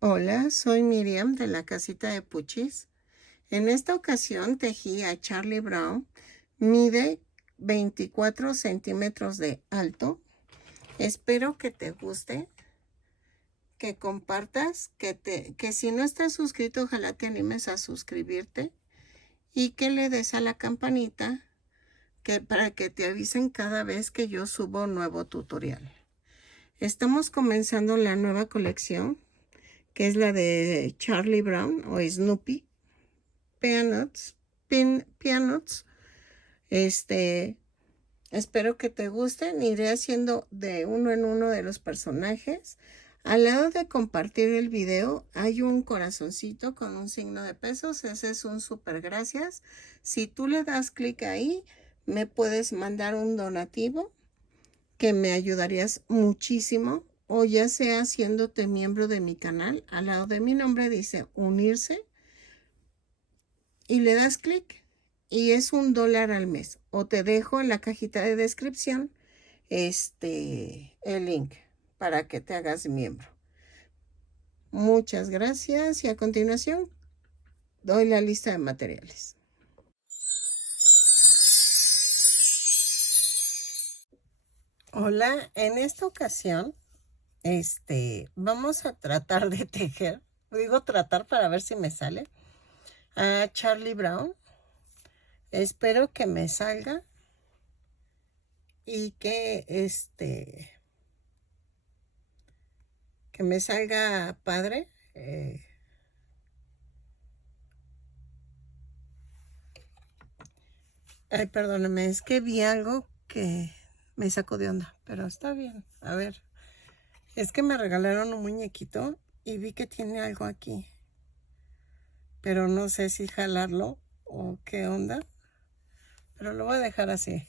Hola, soy Miriam de la casita de Puchis. En esta ocasión tejí a Charlie Brown. Mide 24 centímetros de alto. Espero que te guste, que compartas, que si no estás suscrito, ojalá te animes a suscribirte y que le des a la campanita para que te avisen cada vez que yo subo un nuevo tutorial. Estamos comenzando la nueva colección, que es la de Charlie Brown o Snoopy. Peanuts. Espero que te gusten. Iré haciendo de uno en uno de los personajes. Al lado de compartir el video hay un corazoncito con un signo de pesos. Ese es un super gracias. Si tú le das clic ahí, me puedes mandar un donativo que me ayudarías muchísimo. O ya sea haciéndote miembro de mi canal. Al lado de mi nombre dice unirse y le das clic y es $1 al mes. O te dejo en la cajita de descripción el link para que te hagas miembro. Muchas gracias y a continuación doy la lista de materiales. Hola, en esta ocasión vamos a tratar de tejer, digo tratar para ver si me sale, a Charlie Brown. Espero que me salga y que me salga padre. Ay, perdóname, es que vi algo que me sacó de onda, pero está bien. A ver, es que me regalaron un muñequito y vi que tiene algo aquí, pero no sé si jalarlo o qué onda, pero lo voy a dejar así.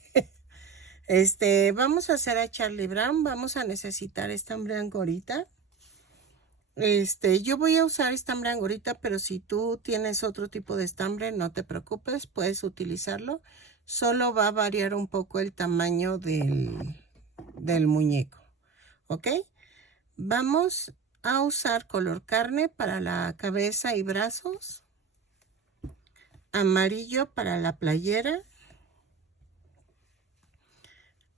Vamos a hacer a Charlie Brown. Vamos a necesitar estambre angorita. Yo voy a usar estambre angorita, pero si tú tienes otro tipo de estambre, no te preocupes, puedes utilizarlo. Solo va a variar un poco el tamaño del muñeco, ¿ok? Vamos a usar color carne para la cabeza y brazos, amarillo para la playera,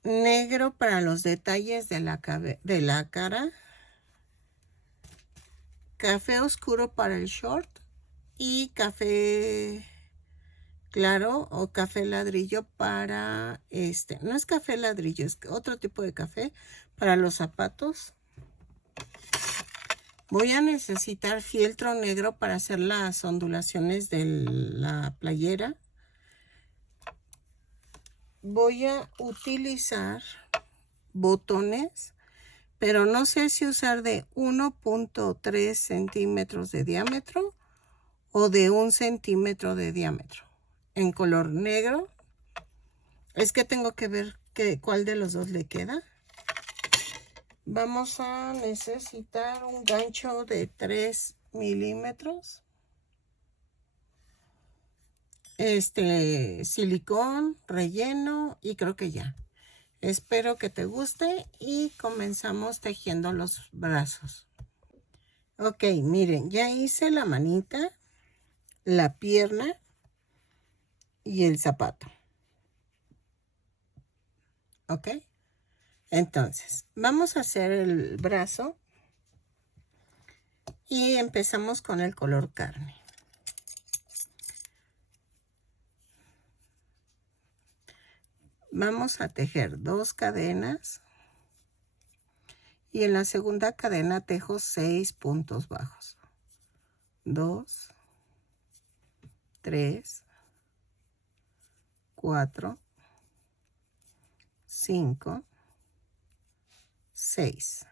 negro para los detalles de la cara, café oscuro para el short y café claro o café ladrillo para no es café ladrillo, es otro tipo de café para los zapatos. Voy a necesitar fieltro negro para hacer las ondulaciones de la playera. Voy a utilizar botones, pero no sé si usar de 1.3 centímetros de diámetro o de 1 centímetro de diámetro en color negro. Es que tengo que ver cuál de los dos le queda. Vamos a necesitar un gancho de 3 milímetros. Silicón, relleno y creo que ya. Espero que te guste y comenzamos tejiendo los brazos. Ok, miren, ya hice la manita, la pierna y el zapato. Ok, entonces vamos a hacer el brazo y empezamos con el color carne. Vamos a tejer 2 cadenas y en la segunda cadena tejo 6 puntos bajos. 2, 3, 4, 5, 6.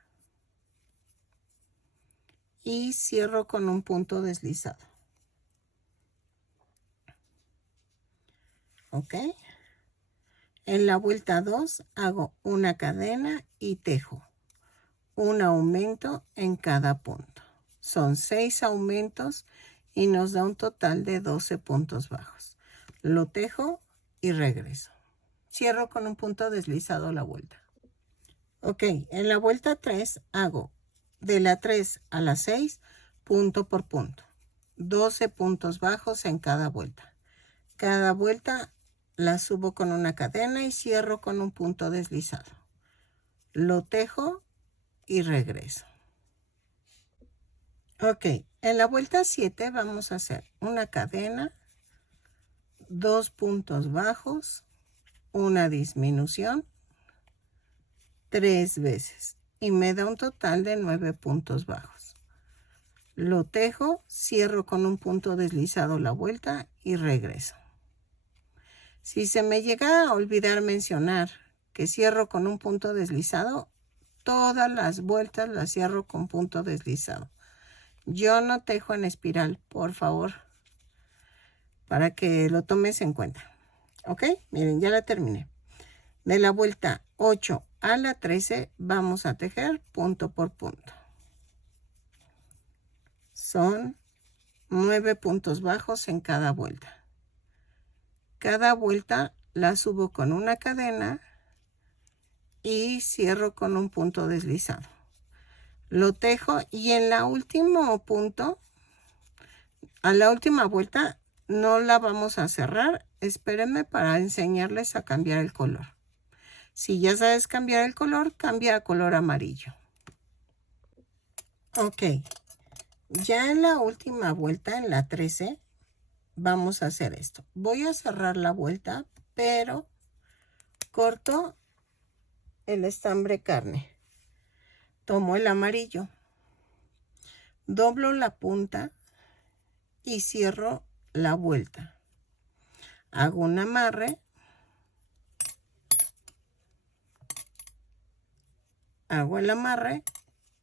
Y cierro con un punto deslizado. ¿Ok? En la vuelta 2 hago una cadena y tejo un aumento en cada punto. Son 6 aumentos y nos da un total de 12 puntos bajos. Lo tejo y regreso. Cierro con un punto deslizado la vuelta. Ok, en la vuelta 3 hago de la 3 a la 6 punto por punto. 12 puntos bajos en cada vuelta. Cada vuelta la subo con una cadena y cierro con un punto deslizado. Lo tejo y regreso. Ok, en la vuelta 7 vamos a hacer una cadena, 2 puntos bajos, una disminución, 3 veces y me da un total de 9 puntos bajos. Lo tejo, cierro con un punto deslizado la vuelta y regreso. Si se me llega a olvidar mencionar que cierro con un punto deslizado, todas las vueltas las cierro con punto deslizado. Yo no tejo en espiral, por favor, para que lo tomes en cuenta. ¿Ok? Miren, ya la terminé. De la vuelta 8 a la 13 vamos a tejer punto por punto. Son 9 puntos bajos en cada vuelta. Cada vuelta la subo con una cadena y cierro con un punto deslizado. Lo tejo y en la último punto, a la última vuelta, no la vamos a cerrar. Espérenme para enseñarles a cambiar el color. Si ya sabes cambiar el color, cambia a color amarillo. Ok, ya en la última vuelta, en la 13, vamos a hacer esto. Voy a cerrar la vuelta, pero corto el estambre carne. Tomo el amarillo, doblo la punta y cierro la vuelta. Hago un amarre. Hago el amarre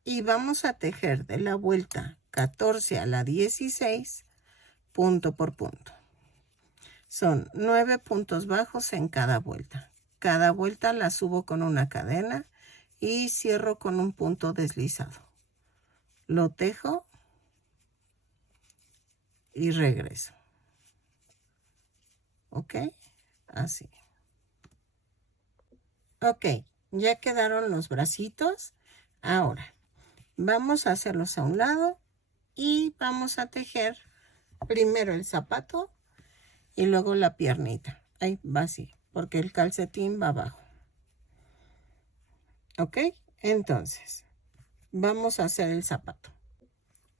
y vamos a tejer de la vuelta 14 a la 16 punto por punto. Son 9 puntos bajos en cada vuelta. Cada vuelta la subo con una cadena y cierro con un punto deslizado. Lo tejo y regreso. ¿Ok? Así. Ok, ya quedaron los bracitos. Ahora, vamos a hacerlos a un lado y vamos a tejer primero el zapato y luego la piernita. Ahí va así, porque el calcetín va abajo. ¿Ok? Entonces, vamos a hacer el zapato.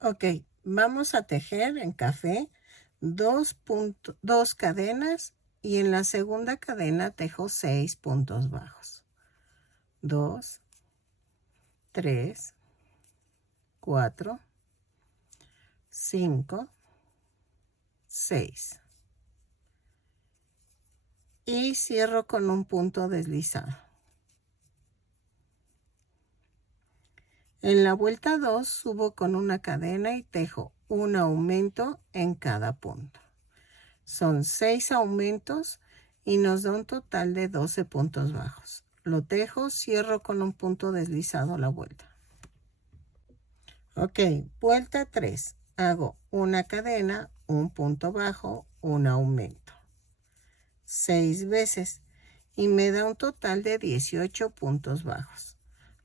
Ok, vamos a tejer en café dos cadenas y en la segunda cadena tejo 6 puntos bajos. 2, 3, 4, 5, 6. Y cierro con un punto deslizado. En la vuelta 2 subo con una cadena y tejo un aumento en cada punto. Son 6 aumentos y nos da un total de 12 puntos bajos. Lo tejo, cierro con un punto deslizado la vuelta. Ok, vuelta 3. Hago una cadena, un punto bajo, un aumento. 6 veces y me da un total de 18 puntos bajos.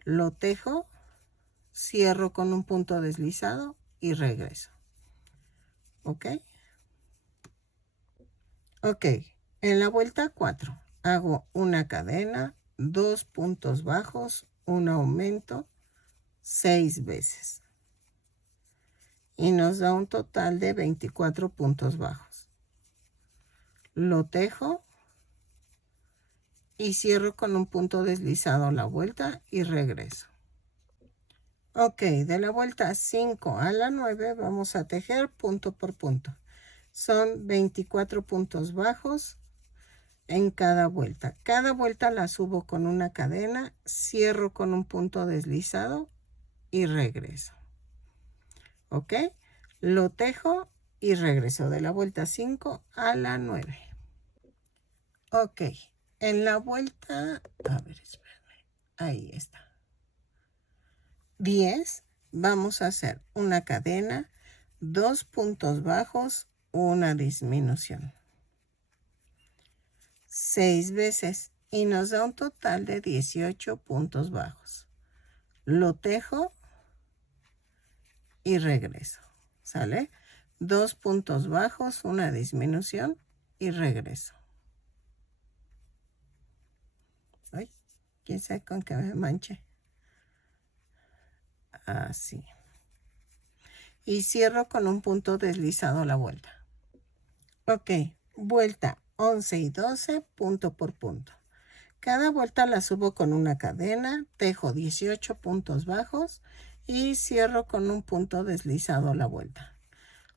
Lo tejo, cierro con un punto deslizado y regreso. ¿Ok? Ok, en la vuelta 4 hago una cadena, 2 puntos bajos, un aumento, 6 veces. Y nos da un total de 24 puntos bajos. Lo tejo y cierro con un punto deslizado la vuelta y regreso. Ok, de la vuelta 5 a la 9 vamos a tejer punto por punto. Son 24 puntos bajos en cada vuelta. Cada vuelta la subo con una cadena, cierro con un punto deslizado y regreso. ¿Ok? Lo tejo y regreso de la vuelta 5 a la 9. Ok, en la vuelta, a ver, espérame, ahí está. 10, vamos a hacer una cadena, 2 puntos bajos, una disminución. 6 veces y nos da un total de 18 puntos bajos. Lo tejo y regreso. ¿sale? 2 puntos bajos, una disminución y regreso. Ay, quién sabe con qué me manche. Así. Y cierro con un punto deslizado la vuelta. Ok, vuelta 11 y 12, punto por punto. Cada vuelta la subo con una cadena, tejo 18 puntos bajos y cierro con un punto deslizado la vuelta.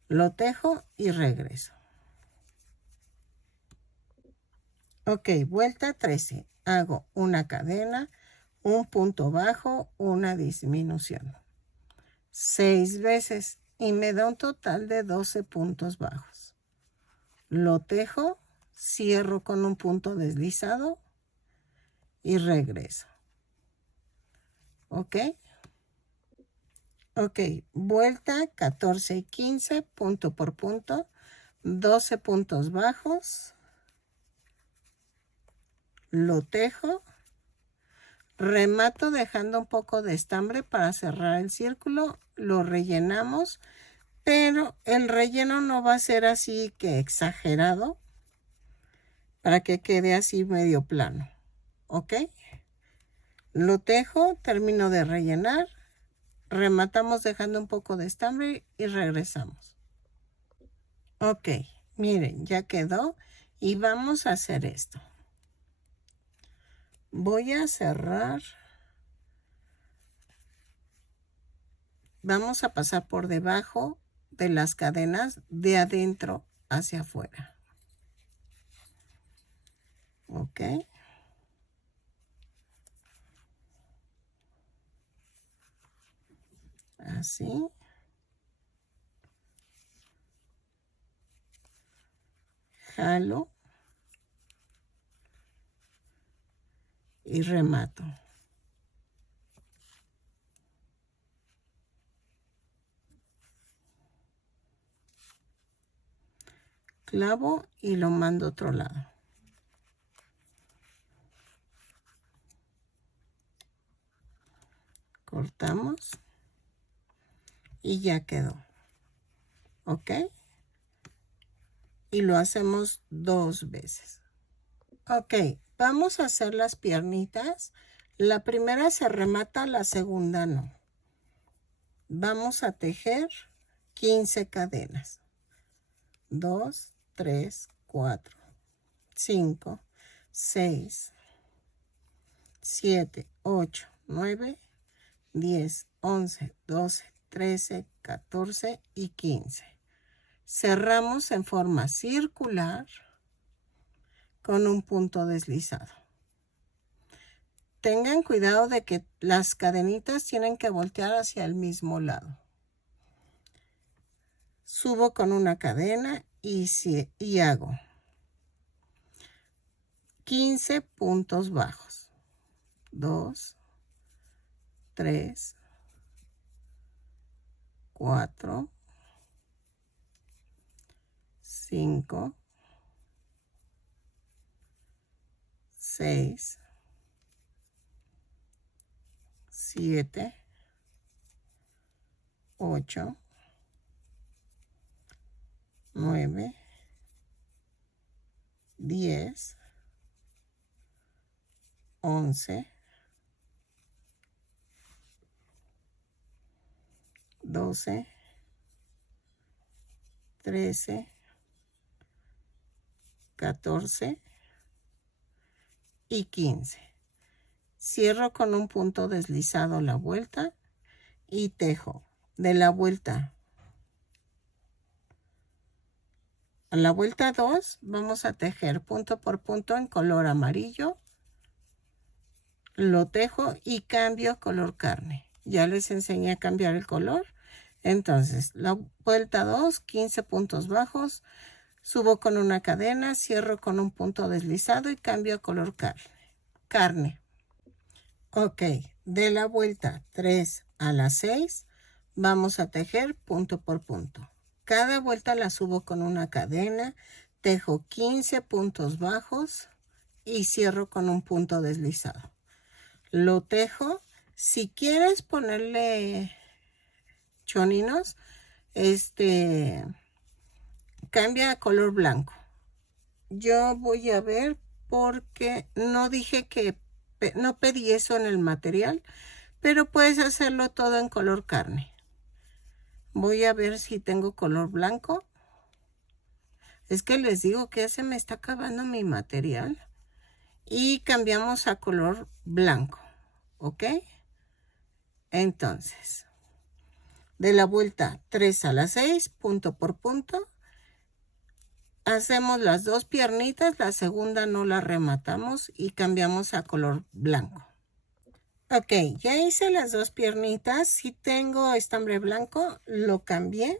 Lo tejo y regreso. Ok, vuelta 13. Hago una cadena, un punto bajo, una disminución. 6 veces y me da un total de 12 puntos bajos. Lo tejo, cierro con un punto deslizado y regreso. ¿Ok? Ok, vuelta 14 y 15, punto por punto, 12 puntos bajos. Lo tejo, remato dejando un poco de estambre para cerrar el círculo, lo rellenamos, pero el relleno no va a ser así que exagerado para que quede así medio plano. ¿Ok? Lo tejo, termino de rellenar, rematamos dejando un poco de estambre y regresamos. Ok, miren, ya quedó y vamos a hacer esto. Voy a cerrar. Vamos a pasar por debajo de las cadenas de adentro hacia afuera. Ok. Así. Jalo. Y remato. Clavo y lo mando a otro lado. Cortamos. Y ya quedó. ¿Ok? Y lo hacemos 2 veces. Ok, vamos a hacer las piernitas. La primera se remata, la segunda no. Vamos a tejer 15 cadenas. 2, 3, 4, 5, 6, 7, 8, 9, 10, 11, 12, 13, 14 y 15. Cerramos en forma circular con un punto deslizado. Tengan cuidado de que las cadenitas tienen que voltear hacia el mismo lado. Subo con una cadena y hago 15 puntos bajos. 2, 3, 4, 5, 6, 7, 8, 9, 10, 11, 12, 13, 14 y 15. Cierro con un punto deslizado la vuelta y tejo de la vuelta a la vuelta 2. Vamos a tejer punto por punto en color amarillo. Lo tejo y cambio a color carne. Ya les enseñé a cambiar el color. Entonces, la vuelta 2, 15 puntos bajos. Subo con una cadena, cierro con un punto deslizado y cambio a color carne. Ok, de la vuelta 3 a la 6 vamos a tejer punto por punto. Cada vuelta la subo con una cadena, tejo 15 puntos bajos y cierro con un punto deslizado. Lo tejo. Si quieres ponerle choninos, cambia a color blanco. Yo voy a ver porque no dije que no pedí eso en el material, pero puedes hacerlo todo en color carne. Voy a ver si tengo color blanco. Es que les digo que ya se me está acabando mi material. Y cambiamos a color blanco. ¿Ok? Entonces, de la vuelta 3 a la 6, punto por punto. Hacemos las dos piernitas, la segunda no la rematamos y cambiamos a color blanco. Ok, ya hice las dos piernitas. Si tengo estambre blanco, lo cambié.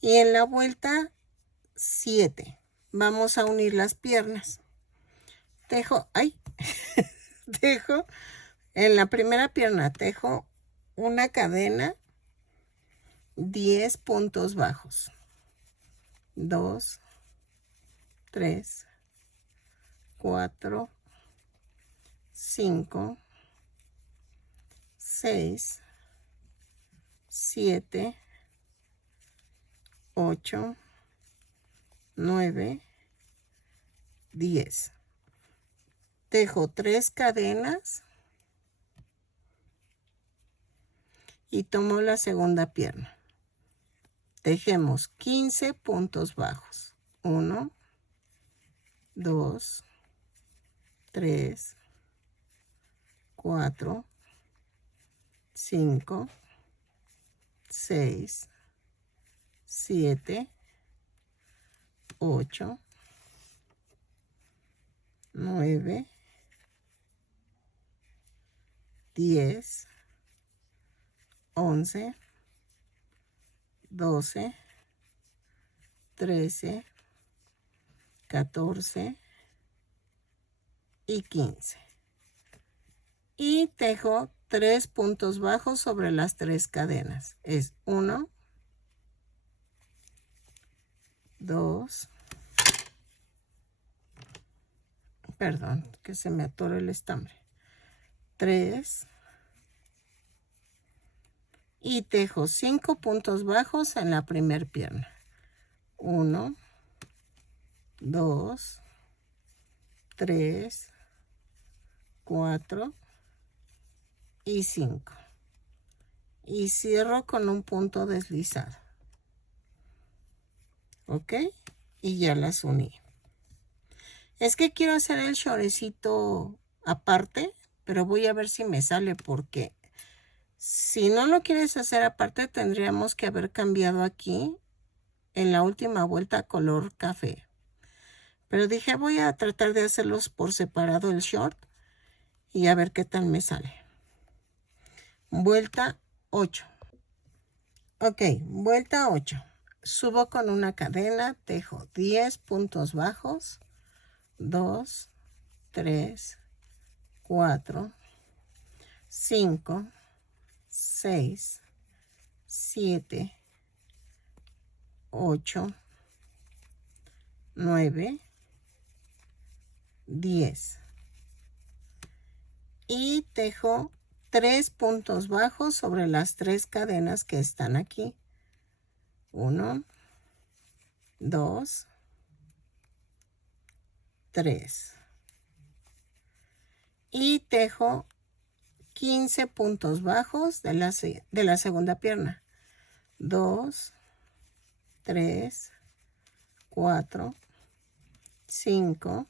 Y en la vuelta 7 vamos a unir las piernas. Tejo, tejo en la primera pierna, tejo una cadena, 10 puntos bajos. 2, 3, 4, 5, 6, 7, 8, 9, 10. Tejo 3 cadenas y tomo la segunda pierna. Tejemos 15 puntos bajos. 1, 2, 3, 4, 5, 6, 7, 8, 9, 10, 11, 12, 13, 14 y 15. Y tejo 3 puntos bajos sobre las 3 cadenas. Es 1, 2, perdón, que se me atoró el estambre. 3. Y tejo 5 puntos bajos en la primera pierna. 1, 2, 3, 4 y 5. Y cierro con un punto deslizado. ¿Ok? Y ya las uní. Es que quiero hacer el shorecito aparte, pero voy a ver si me sale porque si no lo quieres hacer aparte tendríamos que haber cambiado aquí en la última vuelta a color café. Pero dije voy a tratar de hacerlos por separado el short y a ver qué tal me sale. Vuelta 8. Ok, vuelta 8. Subo con una cadena, tejo 10 puntos bajos. 2, 3, 4, 5, 6, 7, 8, 9, 10. Y tejo 3 puntos bajos sobre las 3 cadenas que están aquí. 1, 2, 3. Y tejo 15 puntos bajos de la segunda pierna. 2, 3, 4, 5,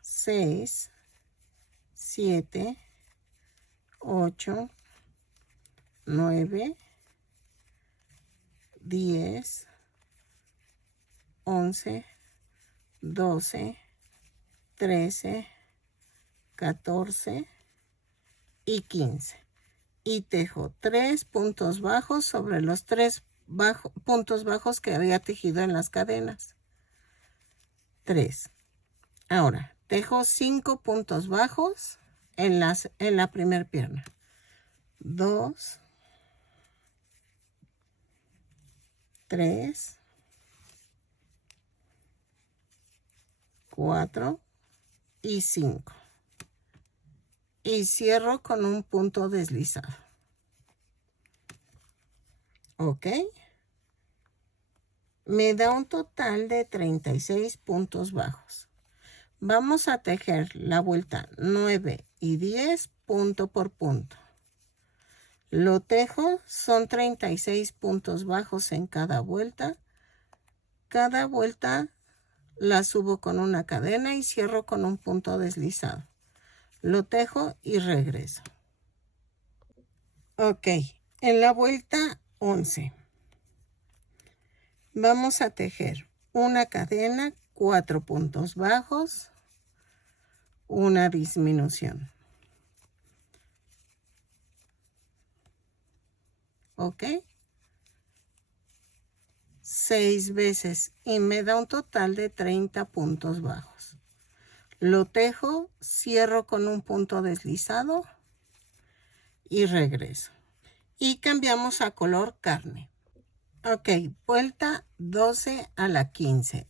6, 7, 8, 9, 10, 11, 12, 13, 14 y 15. Y tejo 3 puntos bajos sobre los 3 puntos bajos que había tejido en las cadenas. 3. Ahora, tejo 5 puntos bajos en la primera pierna. 2, 3, 4 y 5. Y cierro con un punto deslizado. ¿Ok? Me da un total de 36 puntos bajos. Vamos a tejer la vuelta 9 y 10 punto por punto. Lo tejo, son 36 puntos bajos en cada vuelta. Cada vuelta la subo con una cadena y cierro con un punto deslizado. Lo tejo y regreso. Ok, en la vuelta 11 vamos a tejer una cadena, 4 puntos bajos, una disminución. ¿Ok? 6 veces y me da un total de 30 puntos bajos. Lo tejo, cierro con un punto deslizado y regreso. Y cambiamos a color carne. Ok, vuelta 12 a la 15.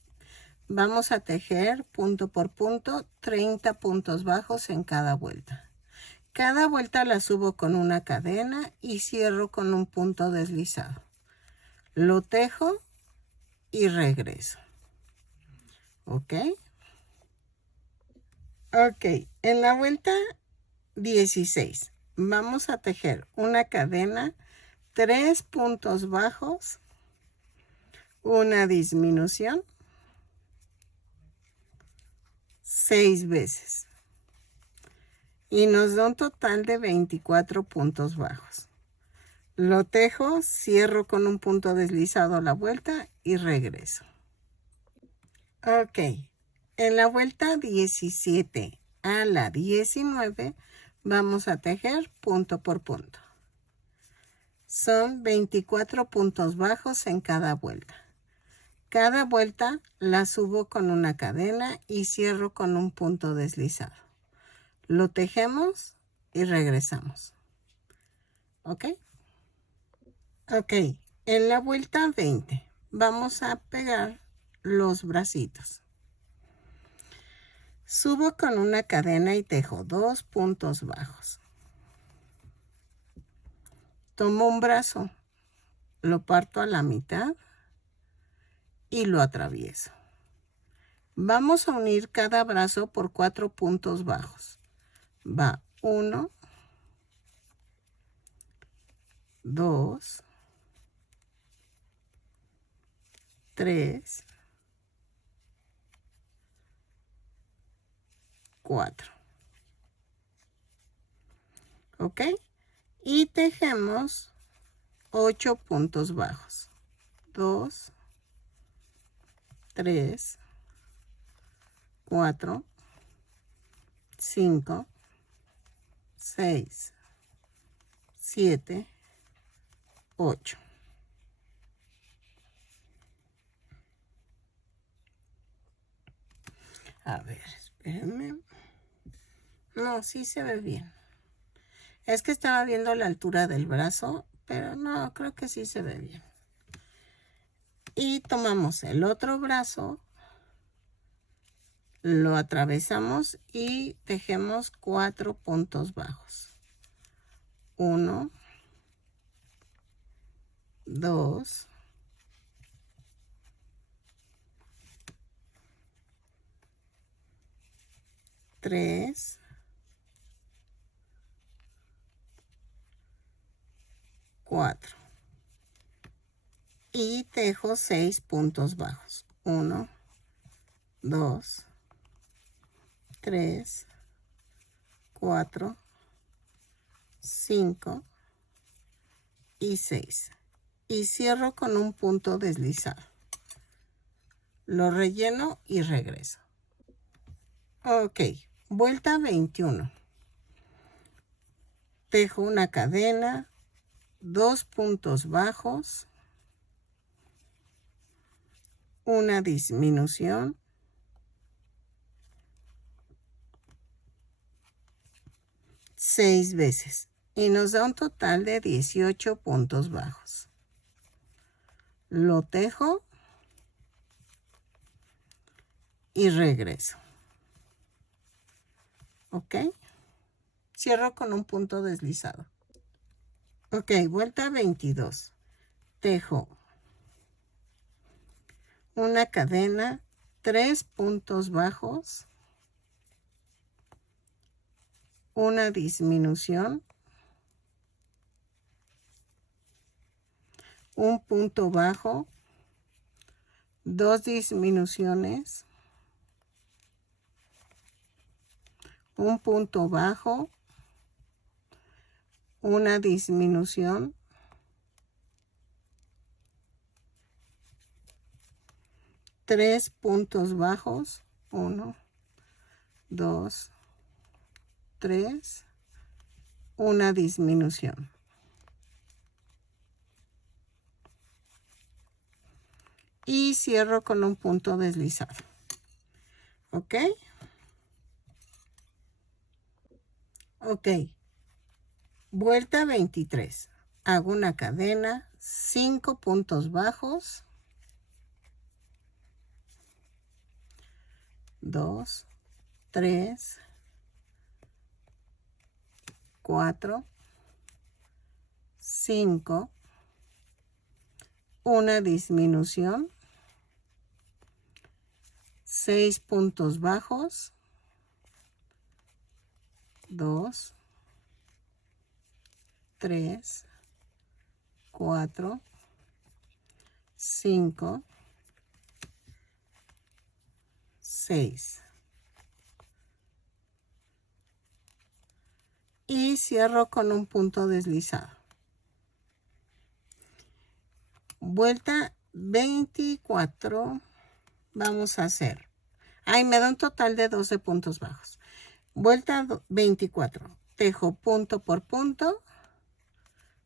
Vamos a tejer punto por punto 30 puntos bajos en cada vuelta. Cada vuelta la subo con una cadena y cierro con un punto deslizado. Lo tejo y regreso. ¿Ok? Ok, en la vuelta 16 vamos a tejer una cadena, 3 puntos bajos, una disminución, 6 veces. Y nos da un total de 24 puntos bajos. Lo tejo, cierro con un punto deslizado a la vuelta y regreso. Ok, en la vuelta 17 a la 19 vamos a tejer punto por punto. Son 24 puntos bajos en cada vuelta. Cada vuelta la subo con una cadena y cierro con un punto deslizado. Lo tejemos y regresamos. ¿Ok? Ok, en la vuelta 20 vamos a pegar los bracitos. Subo con una cadena y tejo 2 puntos bajos. Tomo un brazo, lo parto a la mitad y lo atravieso. Vamos a unir cada brazo por 4 puntos bajos. Va 1, 2, 3, 4. ¿Ok? Y tejemos 8 puntos bajos. 2, 3, 4, 5, 6, 7, 8. A ver, espérenme. No, sí se ve bien. Es que estaba viendo la altura del brazo, pero no, creo que sí se ve bien. Y tomamos el otro brazo, lo atravesamos y tejemos 4 puntos bajos. 1, 2, 3, 4. Y tejo 6 puntos bajos. 1, 2, 3, 4, 5 y 6. Y cierro con un punto deslizado. Lo relleno y regreso. Ok, vuelta 21. Tejo una cadena, 2 puntos bajos, una disminución, 6 veces y nos da un total de 18 puntos bajos. Lo tejo y regreso. ¿Ok? Cierro con un punto deslizado. Ok, vuelta 22. tejo una cadena, 3 puntos bajos, una disminución, un punto bajo, 2 disminuciones, un punto bajo, una disminución, tres puntos bajos, 1, 2, 3, una disminución. Y cierro con un punto deslizado. ¿Ok? Ok. Vuelta 23. Hago una cadena, 5 puntos bajos, 2, 3, 4, 5, una disminución, 6 puntos bajos, 2, 3, 4, 5, 6. Y cierro con un punto deslizado. Vuelta 24. Vamos a hacer. Me da un total de 12 puntos bajos. Vuelta 24. Tejo punto por punto.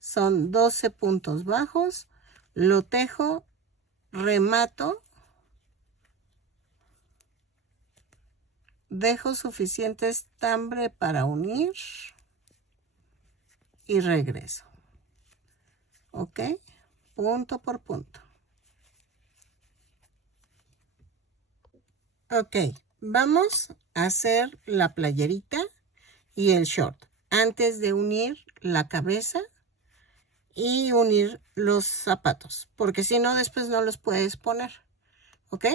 Son 12 puntos bajos. Lo tejo, remato. Dejo suficiente estambre para unir. Y regreso. ¿Ok? Punto por punto. Ok, vamos a hacer la playerita y el short antes de unir la cabeza y unir los zapatos, porque si no después no los puedes poner. ¿Ok?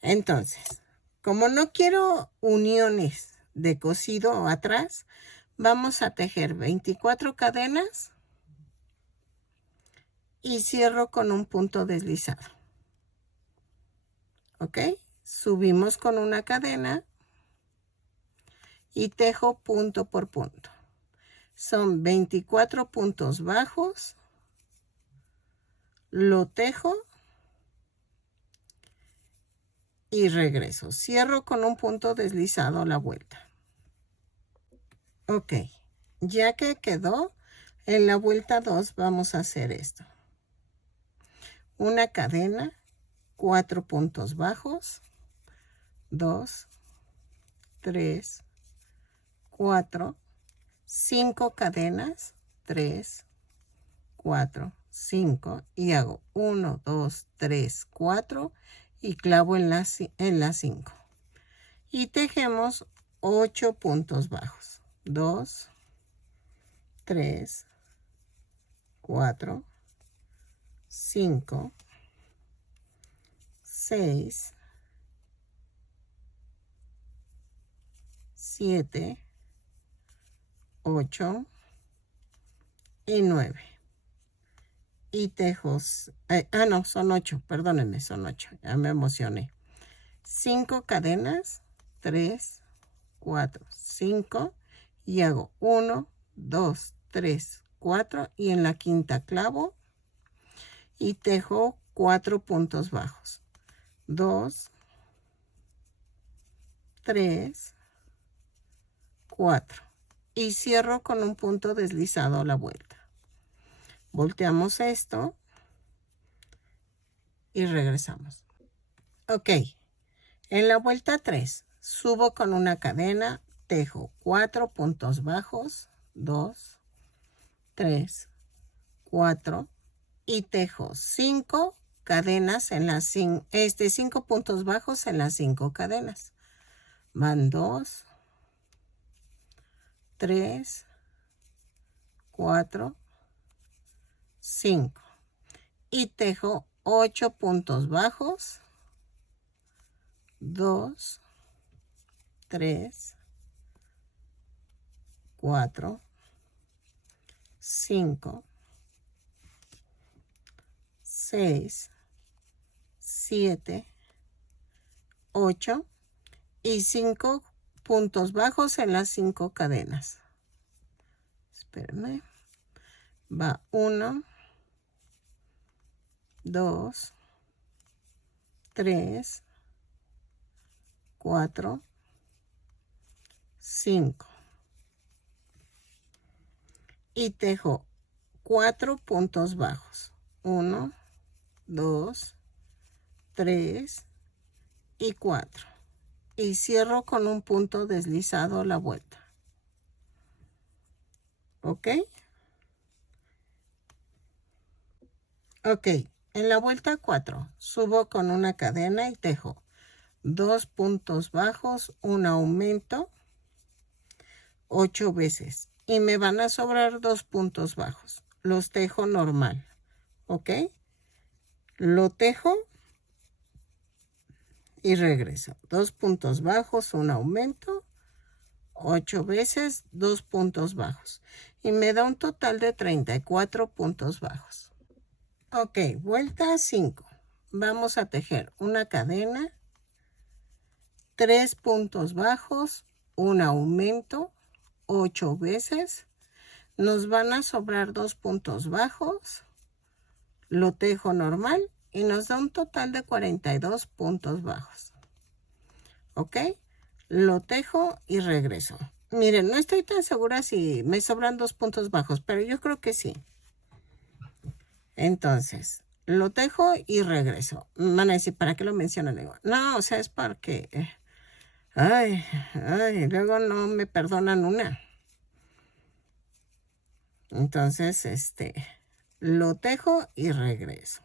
Entonces, como no quiero uniones de cosido atrás, vamos a tejer 24 cadenas y cierro con un punto deslizado. ¿Ok? Subimos con una cadena y tejo punto por punto. Son 24 puntos bajos. Lo tejo y regreso. Cierro con un punto deslizado la vuelta. Ok, ya que quedó, en la vuelta 2 vamos a hacer esto. Una cadena, 4 puntos bajos, 2, 3, 4, 5 cadenas, 3, 4, 5 y hago 1, 2, 3, 4 y clavo en la 5 y tejemos 8 puntos bajos, 2, 3, 4, 5, 6, 7, 8 y 9. Y tejos, no, son 8, perdónenme, son 8, ya me emocioné. 5 cadenas, 3, 4, 5 y hago 1, 2, 3, 4 y en la quinta clavo y tejo 4 puntos bajos. 2, 3, 4 y cierro con un punto deslizado a la vuelta. Volteamos esto y regresamos. Ok, en la vuelta 3 subo con una cadena, tejo 4 puntos bajos, 2, 3, 4 y tejo 5 cadenas en las 5 puntos bajos en las 5 cadenas. Van 2, 3, 4, 5 y tejo 8 puntos bajos, 2, 3, 4, 5, 6, 7, 8 y 5 puntos bajos en las 5 cadenas. Espérenme. Va 1, 2, 3, 4, 5. Y tejo 4 puntos bajos. 1, 2, 3 y 4. Y cierro con un punto deslizado la vuelta. ¿Ok? Ok, en la vuelta 4 subo con una cadena y tejo 2 puntos bajos, un aumento 8 veces. Y me van a sobrar 2 puntos bajos. Los tejo normal. ¿Ok? Lo tejo y regreso. 2 puntos bajos, un aumento 8 veces, 2 puntos bajos. Y me da un total de 34 puntos bajos. Ok, vuelta 5. Vamos a tejer una cadena, 3 puntos bajos, un aumento, 8 veces. Nos van a sobrar 2 puntos bajos. Lo tejo normal y nos da un total de 42 puntos bajos. ¿Ok? Lo tejo y regreso. Miren, no estoy tan segura si me sobran 2 puntos bajos, pero yo creo que sí. Entonces, lo tejo y regreso. Van a decir, ¿para qué lo mencionan? Digo, no, o sea, es para que... Ay, luego no me perdonan una. Entonces, lo tejo y regreso.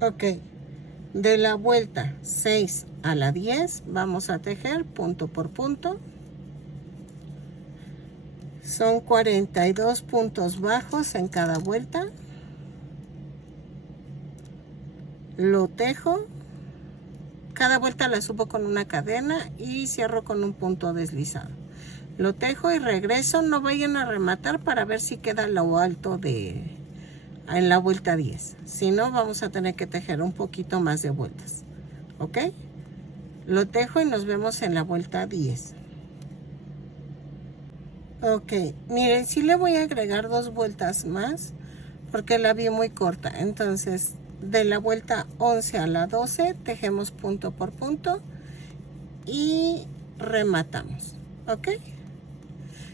Ok, de la vuelta 6 a la 10 vamos a tejer punto por punto. Son 42 puntos bajos en cada vuelta. Lo tejo. Cada vuelta la subo con una cadena y cierro con un punto deslizado. Lo tejo y regreso. No vayan a rematar para ver si queda lo alto en la vuelta 10. Si no, vamos a tener que tejer un poquito más de vueltas. ¿Ok? Lo tejo y nos vemos en la vuelta 10. Ok, miren, sí le voy a agregar 2 vueltas más porque la vi muy corta. Entonces, de la vuelta 11 a la 12 tejemos punto por punto y rematamos. ¿Ok?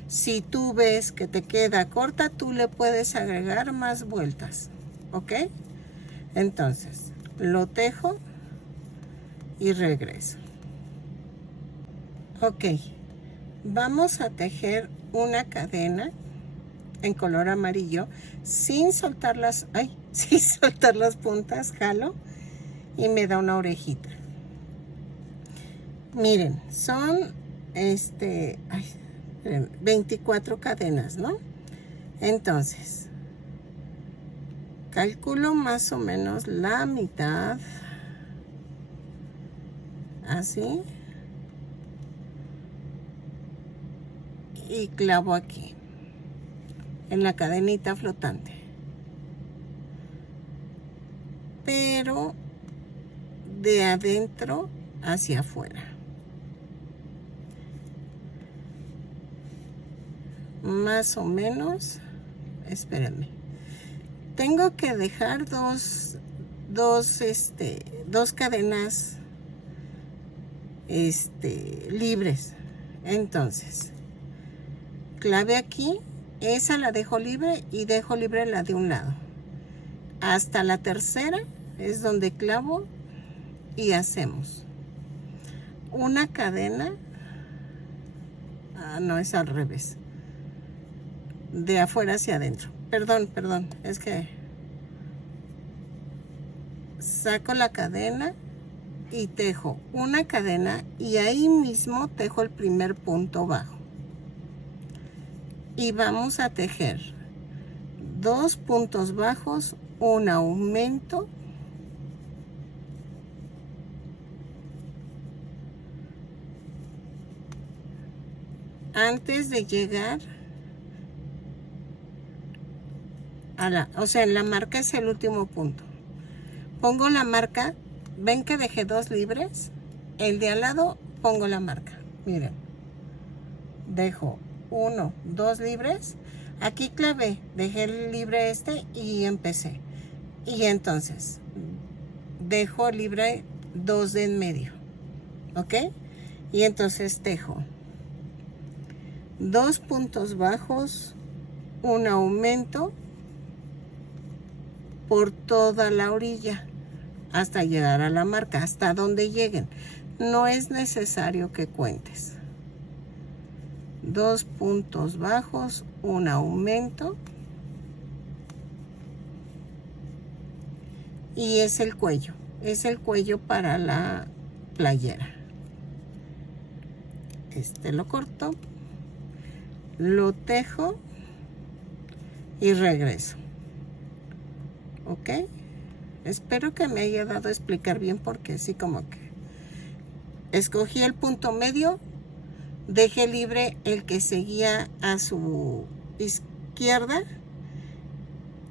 Si tú ves que te queda corta, tú le puedes agregar más vueltas. ¿Ok? Entonces, lo tejo y regreso. Ok, vamos a tejer una cadena en color amarillo sin soltar sin soltar las puntas. Jalo y me da una orejita. Miren, son 24 cadenas, ¿no? Entonces, calculo más o menos la mitad, así, y clavo aquí en la cadenita flotante, pero de adentro hacia afuera. Más o menos, espérenme, tengo que dejar dos cadenas libres. Entonces, clave aquí, esa la dejo libre y dejo libre la de un lado. Hasta la tercera es donde clavo y hacemos una cadena. No, es al revés. De afuera hacia adentro. Perdón, es que saco la cadena y tejo una cadena y ahí mismo tejo el primer punto bajo. Y vamos a tejer 2 puntos bajos, un aumento, antes de llegar a la, o sea, en la marca es el último punto. Pongo la marca, ven que dejé 2 libres, el de al lado pongo la marca, miren, dejo 1, 2 libres, aquí clavé, dejé el libre este y empecé, y entonces dejo libre 2 de en medio, ¿ok? Y entonces tejo 2 puntos bajos, un aumento por toda la orilla hasta llegar a la marca, hasta donde lleguen. No es necesario que cuentes. 2 puntos bajos, un aumento y es el cuello para la playera. Este lo corto, lo tejo y regreso. ¿Ok? Espero que me haya dado a explicar bien, porque así como que escogí el punto medio, dejé libre el que seguía a su izquierda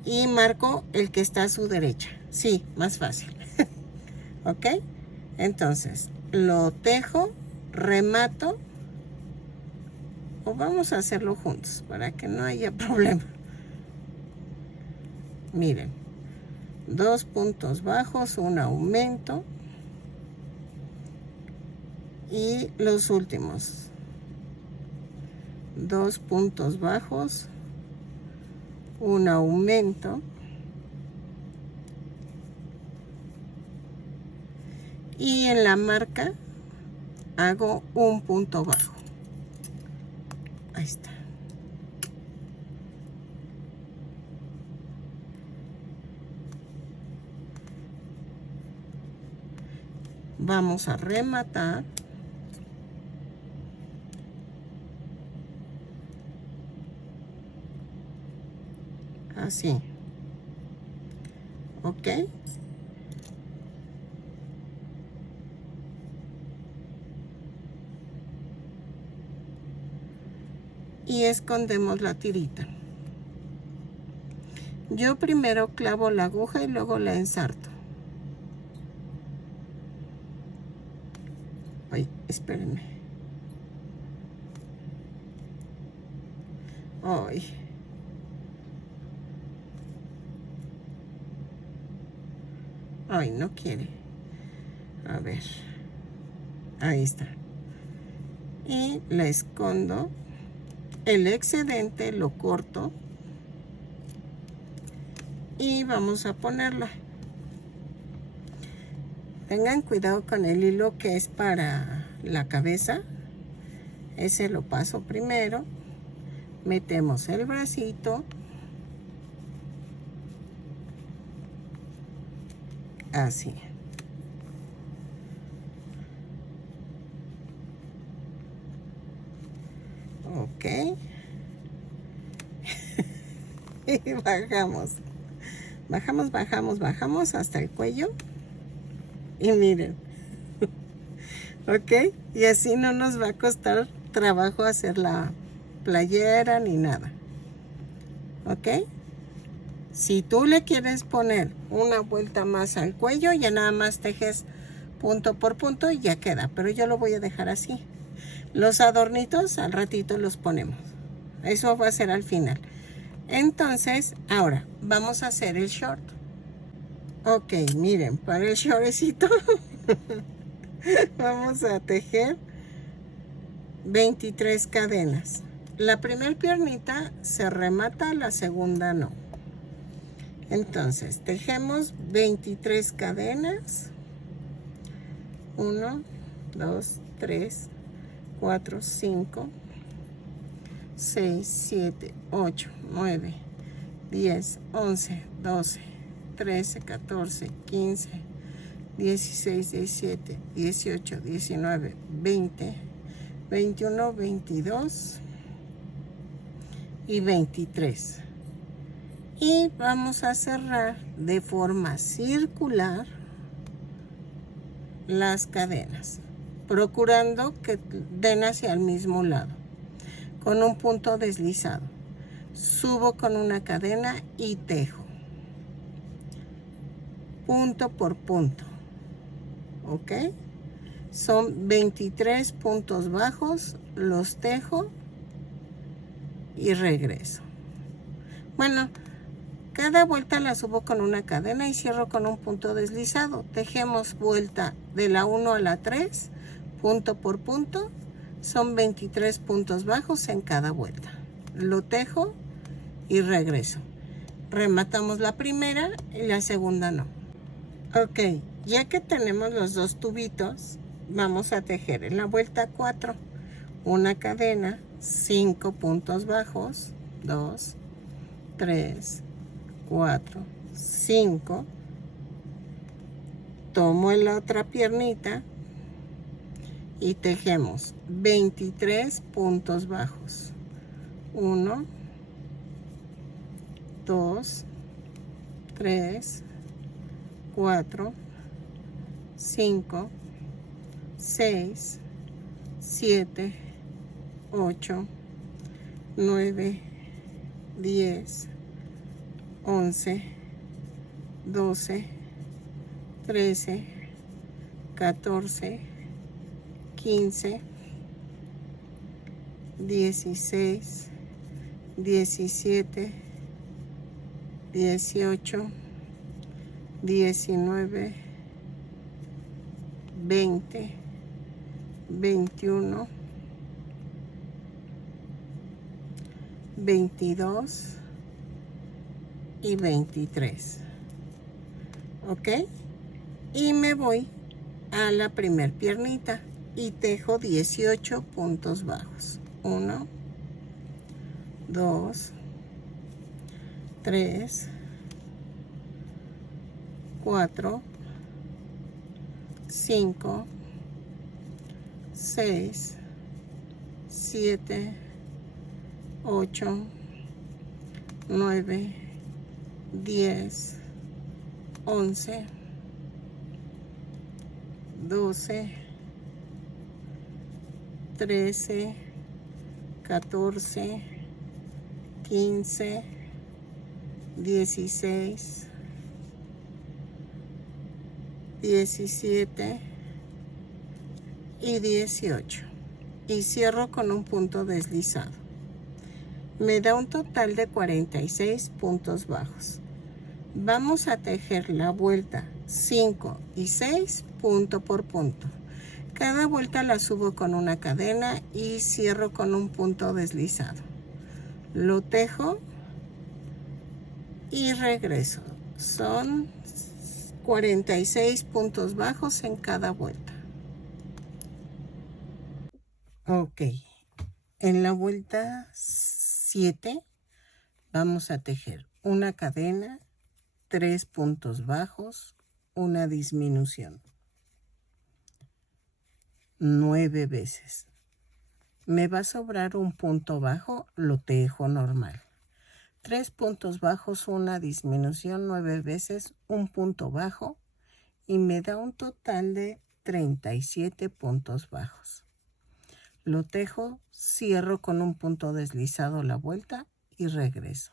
y marco el que está a su derecha. Sí, más fácil. ¿Ok? Entonces, lo tejo, remato, o vamos a hacerlo juntos para que no haya problema. Miren, 2 puntos bajos, un aumento y los últimos 2 puntos bajos, un aumento y en la marca hago un punto bajo. Ahí está. Vamos a rematar. Así. ¿Ok? Y escondemos la tirita. Yo primero clavo la aguja y luego la ensarto. Ay, espérenme. Ay. Ay, no quiere. A ver. Ahí está. Y la escondo. El excedente lo corto. Y vamos a ponerla. Tengan cuidado con el hilo que es para la cabeza. Ese lo paso primero. Metemos el bracito. Así. Ok. Y bajamos. Bajamos, bajamos, bajamos hasta el cuello. Y miren. Ok. Y así no nos va a costar trabajo hacer la playera ni nada. Ok. Si tú le quieres poner una vuelta más al cuello, ya nada más tejes punto por punto y ya queda. Pero yo lo voy a dejar así. Los adornitos al ratito los ponemos. Eso va a ser al final. Entonces, ahora vamos a hacer el short. Ok, miren, para el shortcito vamos a tejer 23 cadenas. La primera piernita se remata, la segunda no. Entonces, tejemos 23 cadenas. 1, 2, 3, 4, 5, 6, 7, 8, 9, 10, 11, 12, 13, 14, 15, 16, 17, 18, 19, 20, 21, 22 y 23. Y vamos a cerrar de forma circular las cadenas, procurando que den hacia el mismo lado, con un punto deslizado. Subo con una cadena y tejo, punto por punto, ¿ok? Son 23 puntos bajos, los tejo y regreso. Bueno, cada vuelta la subo con una cadena y cierro con un punto deslizado. Tejemos vuelta de la 1 a la 3, punto por punto. Son 23 puntos bajos en cada vuelta. Lo tejo y regreso. Rematamos la primera y la segunda no. Ok, ya que tenemos los dos tubitos, vamos a tejer en la vuelta 4 una cadena, 5 puntos bajos, 2, 3, 4, 5. Tomo en la otra piernita y tejemos 23 puntos bajos. 1, 2, 3, 4, 5, 6, 7, 8, 9, 10, 11, 12, 13, 14, 15, 16, 17, 18, 19, 20, 21, 22 y 23. ¿Ok? Y me voy a la primer piernita y tejo 18 puntos bajos. 1, 2, 3, 4, 5, 6, 7, 8, 9, 10, 11, 12, 13, 14, 15, 16, 17 y 18. Y cierro con un punto deslizado. Me da un total de 46 puntos bajos. Vamos a tejer la vuelta 5 y 6 punto por punto. Cada vuelta la subo con una cadena y cierro con un punto deslizado. Lo tejo y regreso. Son 46 puntos bajos en cada vuelta. Ok. En la vuelta 7 vamos a tejer una cadena, 3 puntos bajos, una disminución. 9 veces. Me va a sobrar un punto bajo, lo tejo normal. 3 puntos bajos, una disminución, 9 veces, un punto bajo y me da un total de 37 puntos bajos. Lo tejo, cierro con un punto deslizado la vuelta y regreso.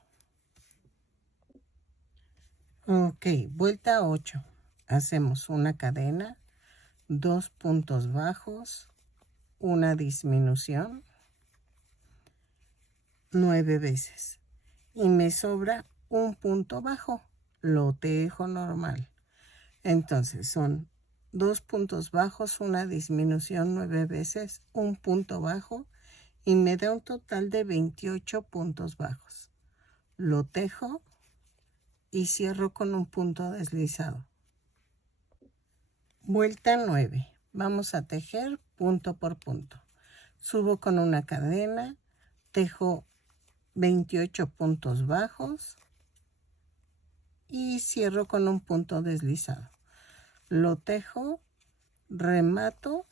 Ok, vuelta 8. Hacemos una cadena, 2 puntos bajos, una disminución, 9 veces. Y me sobra un punto bajo, lo tejo normal. Entonces son 2 puntos bajos, una disminución 9 veces, un punto bajo y me da un total de 28 puntos bajos. Lo tejo y cierro con un punto deslizado. Vuelta 9. Vamos a tejer punto por punto. Subo con una cadena, tejo 28 puntos bajos y cierro con un punto deslizado. Lo tejo, remato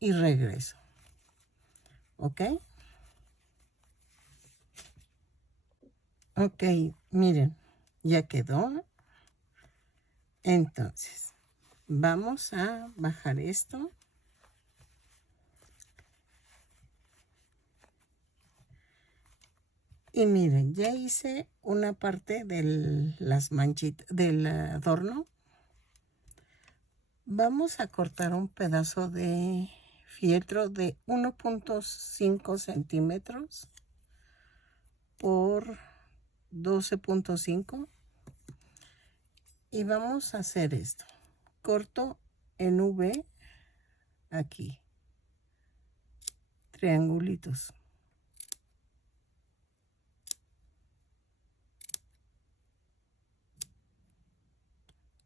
y regreso. ¿Ok? Ok, miren, Ya quedó. Entonces, vamos a bajar esto. Y miren, ya hice una parte de las manchitas del adorno. Vamos a cortar un pedazo de fieltro de 1.5 centímetros por 12.5 y vamos a hacer esto. Corto en V aquí, triangulitos.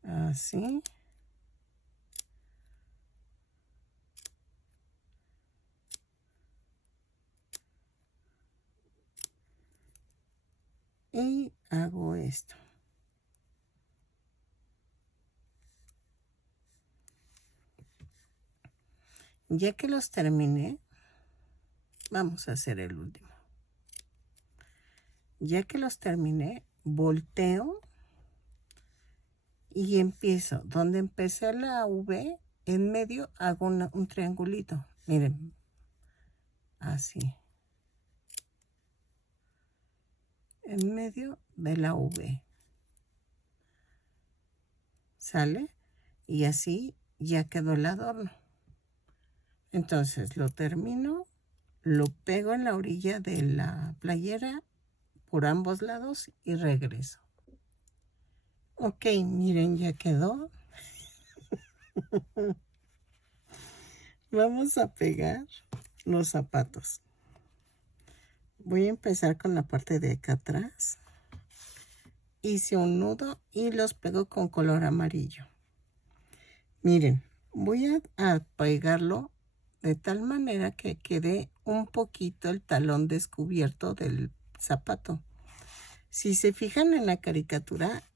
Así. Y hago esto. Ya que los terminé, vamos a hacer el último. Ya que los terminé, volteo y empiezo. Donde empecé la V, en medio hago un triangulito. Miren, así. En medio de la V. ¿Sale? Y así ya quedó el adorno. Entonces lo termino, lo pego en la orilla de la playera por ambos lados y regreso. Ok, miren, ya quedó. Vamos a pegar los zapatos. Voy a empezar con la parte de acá atrás. Hice un nudo y los pego con color amarillo. Miren, voy a pegarlo de tal manera que quede un poquito el talón descubierto del zapato. Si se fijan en la caricatura,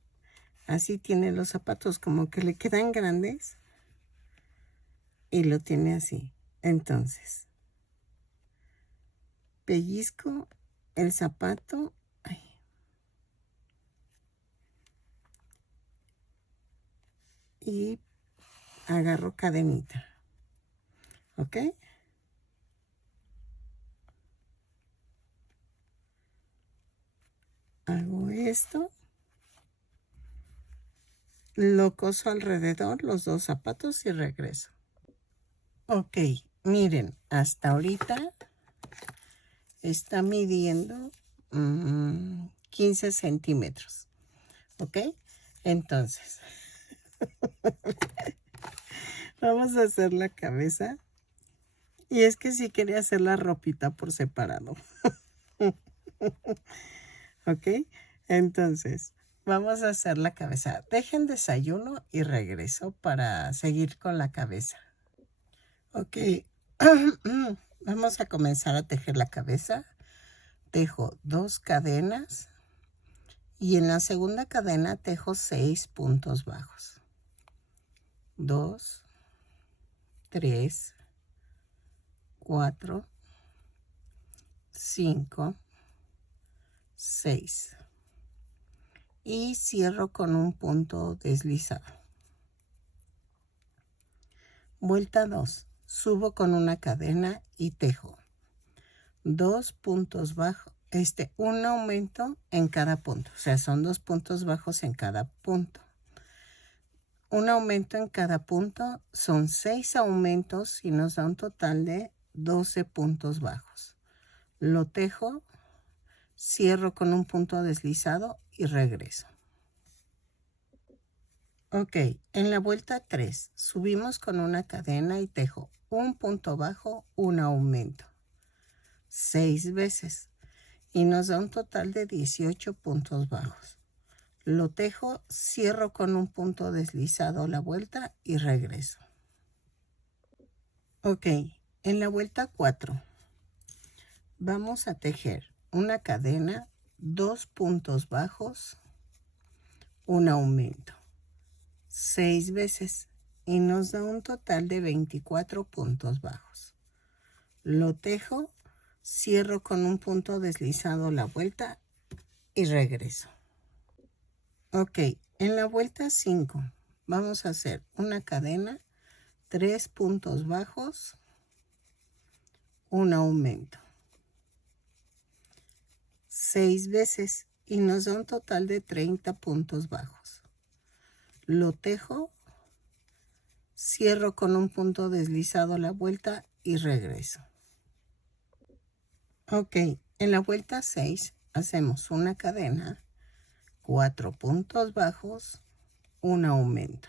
así tiene los zapatos, como que le quedan grandes y lo tiene así. Entonces, pellizco el zapato. Ay. Y agarro cadenita. ¿Ok? Hago esto. Lo coso alrededor, los dos zapatos y regreso. Ok, miren, hasta ahorita está midiendo 15 centímetros. ¿Ok? Entonces, vamos a hacer la cabeza. Y es que sí quería hacer la ropita por separado. ¿Ok? Entonces, vamos a hacer la cabeza. Dejen desayuno y regreso para seguir con la cabeza. Ok. Vamos a comenzar a tejer la cabeza. Tejo 2 cadenas. Y en la segunda cadena tejo 6 puntos bajos. 2, 3, 4, 5, 6. Y cierro con un punto deslizado. Vuelta 2. Subo con una cadena y tejo 2 puntos bajos. Un aumento en cada punto. O sea, son 2 puntos bajos en cada punto. Un aumento en cada punto son 6 aumentos y nos da un total de 12 puntos bajos. Lo tejo, cierro con un punto deslizado y regreso. Ok, en la vuelta 3 subimos con una cadena y tejo un punto bajo, un aumento. 6 veces y nos da un total de 18 puntos bajos. Lo tejo, cierro con un punto deslizado la vuelta y regreso. Ok, en la vuelta 4 vamos a tejer una cadena, 2 puntos bajos, un aumento. 6 veces y nos da un total de 24 puntos bajos. Lo tejo, cierro con un punto deslizado la vuelta y regreso. Ok, en la vuelta 5 vamos a hacer una cadena, 3 puntos bajos, un aumento, 6 veces y nos da un total de 30 puntos bajos. Lo tejo, cierro con un punto deslizado la vuelta y regreso. Ok, en la vuelta 6 hacemos una cadena, 4 puntos bajos, un aumento,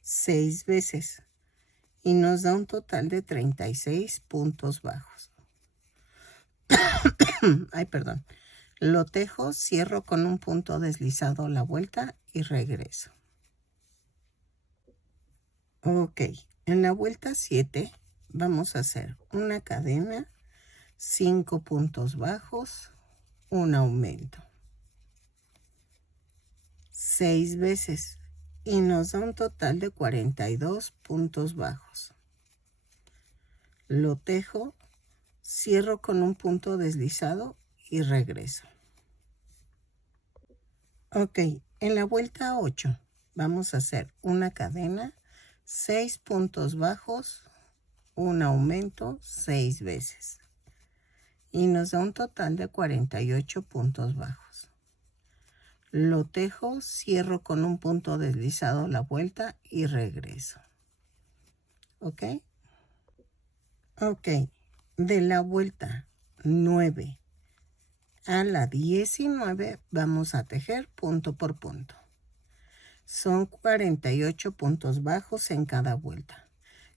6 veces y nos da un total de 36 puntos bajos. Ay, perdón. Lo tejo, cierro con un punto deslizado la vuelta y regreso. Ok, en la vuelta 7 vamos a hacer una cadena, 5 puntos bajos, un aumento, 6 veces y nos da un total de 42 puntos bajos. Lo tejo, cierro con un punto deslizado y regreso. Ok, en la vuelta 8 vamos a hacer una cadena, 6 puntos bajos, un aumento 6 veces y nos da un total de 48 puntos bajos. Lo tejo, cierro con un punto deslizado la vuelta y regreso. ¿Ok? Ok, de la vuelta 9 a la 19 vamos a tejer punto por punto. Son 48 puntos bajos en cada vuelta.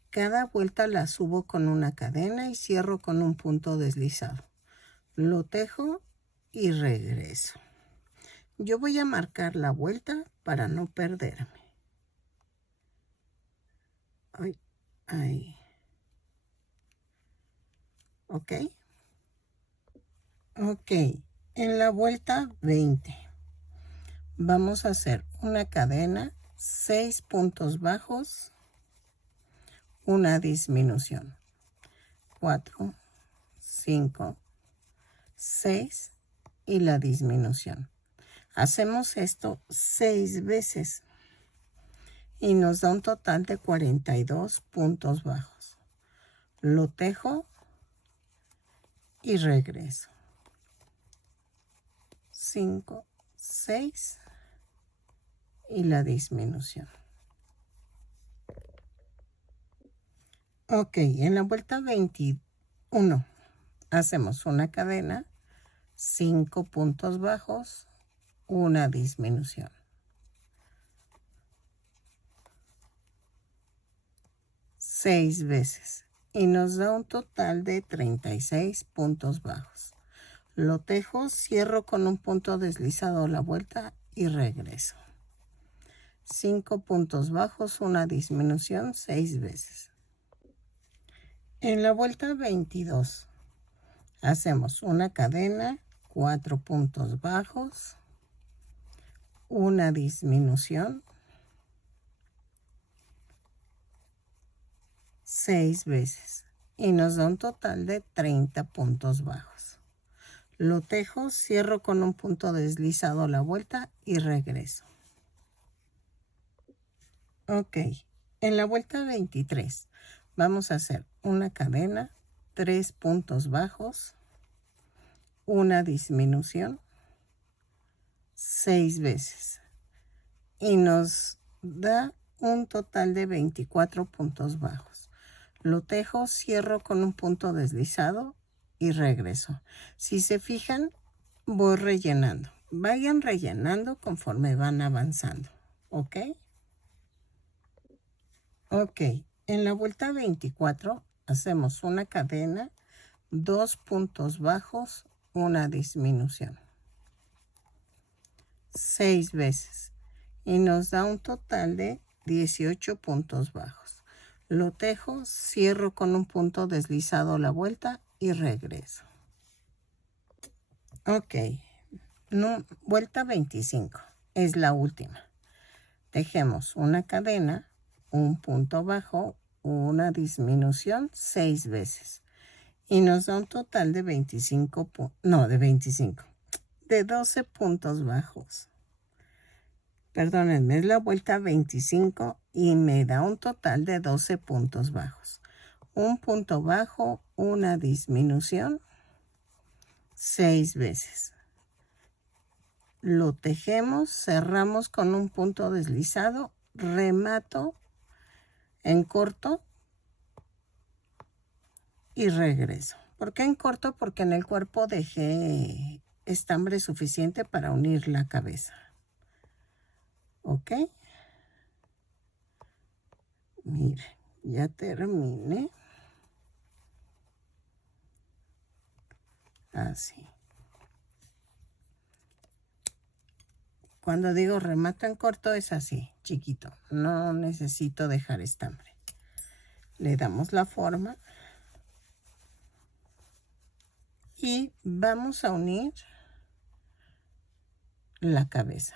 Cada vuelta la subo con una cadena y cierro con un punto deslizado. Lo tejo y regreso. Yo voy a marcar la vuelta para no perderme. Ay, ay. ¿Ok? Ok, en la vuelta 20 vamos a hacer una cadena, 6 puntos bajos, una disminución, 4, 5, 6 y la disminución. Hacemos esto 6 veces y nos da un total de 42 puntos bajos. Lo tejo y regreso. 5, 6 y la disminución. Ok, en la vuelta 21 hacemos una cadena, 5 puntos bajos, una disminución. 6 veces y nos da un total de 36 puntos bajos. Lo tejo, cierro con un punto deslizado la vuelta y regreso. 5 puntos bajos, una disminución 6 veces. En la vuelta 22 hacemos una cadena, 4 puntos bajos, una disminución, 6 veces y nos da un total de 30 puntos bajos. Lo tejo, cierro con un punto deslizado la vuelta y regreso. Ok, en la vuelta 23 vamos a hacer una cadena, 3 puntos bajos, una disminución, 6 veces y nos da un total de 24 puntos bajos. Lo tejo, cierro con un punto deslizado y regreso. Si se fijan, voy rellenando. Vayan rellenando conforme van avanzando, ¿ok? Ok, en la vuelta 24 hacemos una cadena, 2 puntos bajos, una disminución, 6 veces y nos da un total de 18 puntos bajos. Lo tejo, cierro con un punto deslizado la vuelta y regreso. Ok, vuelta 25 es la última. Tejemos una cadena, un punto bajo, una disminución 6 veces y nos da un total de 25, de 12 puntos bajos. Perdónenme, es la vuelta 25 y me da un total de 12 puntos bajos. Un punto bajo, una disminución, 6 veces. Lo tejemos, cerramos con un punto deslizado, remato en corto y regreso. ¿Por qué en corto? Porque en el cuerpo dejé estambre suficiente para unir la cabeza. ¿Ok? Miren, ya terminé. Así. Cuando digo remato en corto es así, chiquito. No necesito dejar estambre. Le damos la forma. Y vamos a unir la cabeza.